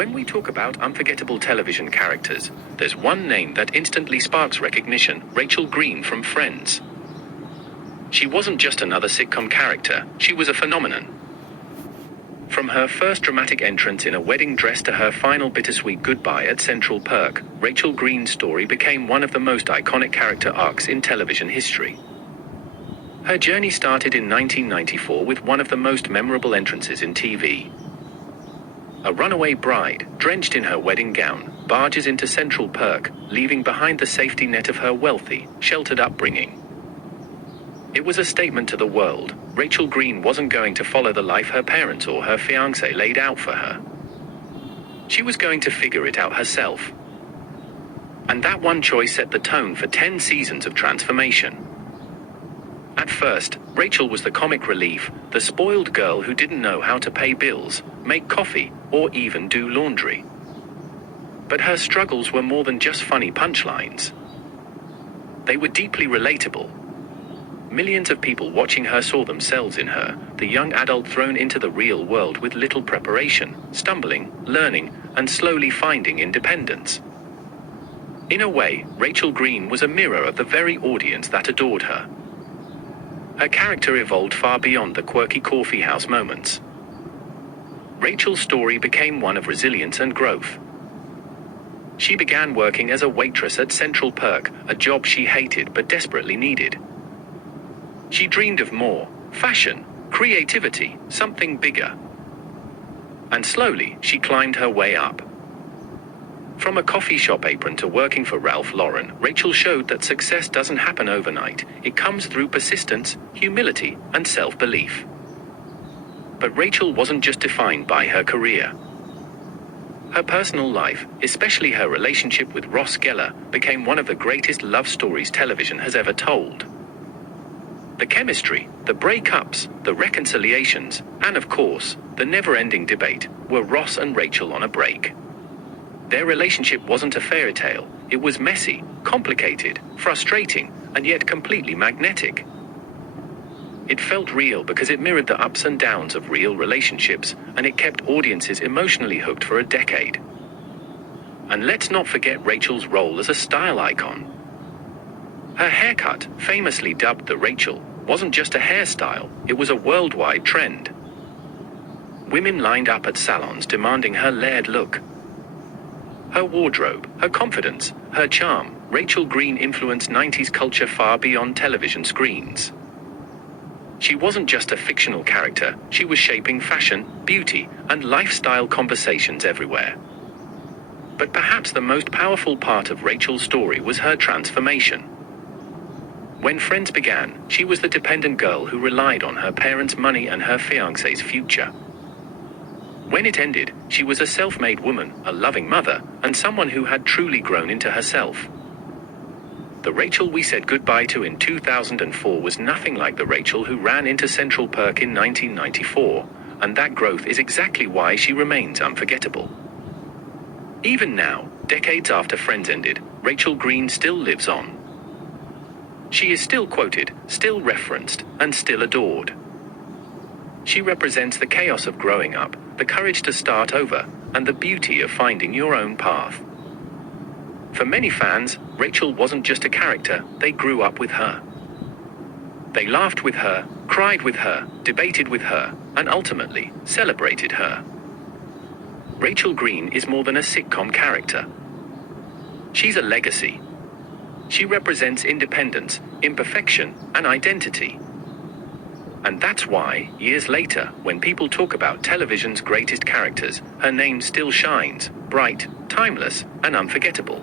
When we talk about unforgettable television characters, there's one name that instantly sparks recognition: Rachel Green from Friends. She wasn't just another sitcom character, she was a phenomenon. From her first dramatic entrance in a wedding dress to her final bittersweet goodbye at Central Perk, Rachel Green's story became one of the most iconic character arcs in television history. Her journey started in 1994 with one of the most memorable entrances in TV. A runaway bride, drenched in her wedding gown, barges into Central Perk, leaving behind the safety net of her wealthy, sheltered upbringing. It was a statement to the world: Rachel Green wasn't going to follow the life her parents or her fiancé laid out for her. She was going to figure it out herself. And that one choice set the tone for 10 seasons of transformation. At first, Rachel was the comic relief, the spoiled girl who didn't know how to pay bills, make coffee, or even do laundry. But her struggles were more than just funny punchlines. They were deeply relatable. Millions of people watching her saw themselves in her, the young adult thrown into the real world with little preparation, stumbling, learning, and slowly finding independence. In a way, Rachel Green was a mirror of the very audience that adored her. Her character evolved far beyond the quirky coffeehouse moments. Rachel's story became one of resilience and growth. She began working as a waitress at Central Perk, a job she hated but desperately needed. She dreamed of more: fashion, creativity, something bigger. And slowly, she climbed her way up. From a coffee shop apron to working for Ralph Lauren, Rachel showed that success doesn't happen overnight. It comes through persistence, humility, and self-belief. But Rachel wasn't just defined by her career. Her personal life, especially her relationship with Ross Geller, became one of the greatest love stories television has ever told. The chemistry, the breakups, the reconciliations, and of course, the never-ending debate, were Ross and Rachel on a break. Their relationship wasn't a fairy tale. It was messy, complicated, frustrating, and yet completely magnetic. It felt real because it mirrored the ups and downs of real relationships, and it kept audiences emotionally hooked for a decade. And let's not forget Rachel's role as a style icon. Her haircut, famously dubbed the Rachel, wasn't just a hairstyle, it was a worldwide trend. Women lined up at salons demanding her layered look. Her wardrobe, her confidence, her charm, Rachel Green influenced 90s culture far beyond television screens. She wasn't just a fictional character, she was shaping fashion, beauty, and lifestyle conversations everywhere. But perhaps the most powerful part of Rachel's story was her transformation. When Friends began, she was the dependent girl who relied on her parents' money and her fiancé's future. When it ended, she was a self-made woman, a loving mother, and someone who had truly grown into herself. The Rachel we said goodbye to in 2004 was nothing like the Rachel who ran into Central Perk in 1994, and that growth is exactly why she remains unforgettable. Even now, decades after Friends ended, Rachel Green still lives on. She is still quoted, still referenced, and still adored. She represents the chaos of growing up, the courage to start over, and the beauty of finding your own path. For many fans, Rachel wasn't just a character, they grew up with her. They laughed with her, cried with her, debated with her, and ultimately, celebrated her. Rachel Green is more than a sitcom character. She's a legacy. She represents independence, imperfection, and identity. And that's why, years later, when people talk about television's greatest characters, her name still shines, bright, timeless, and unforgettable.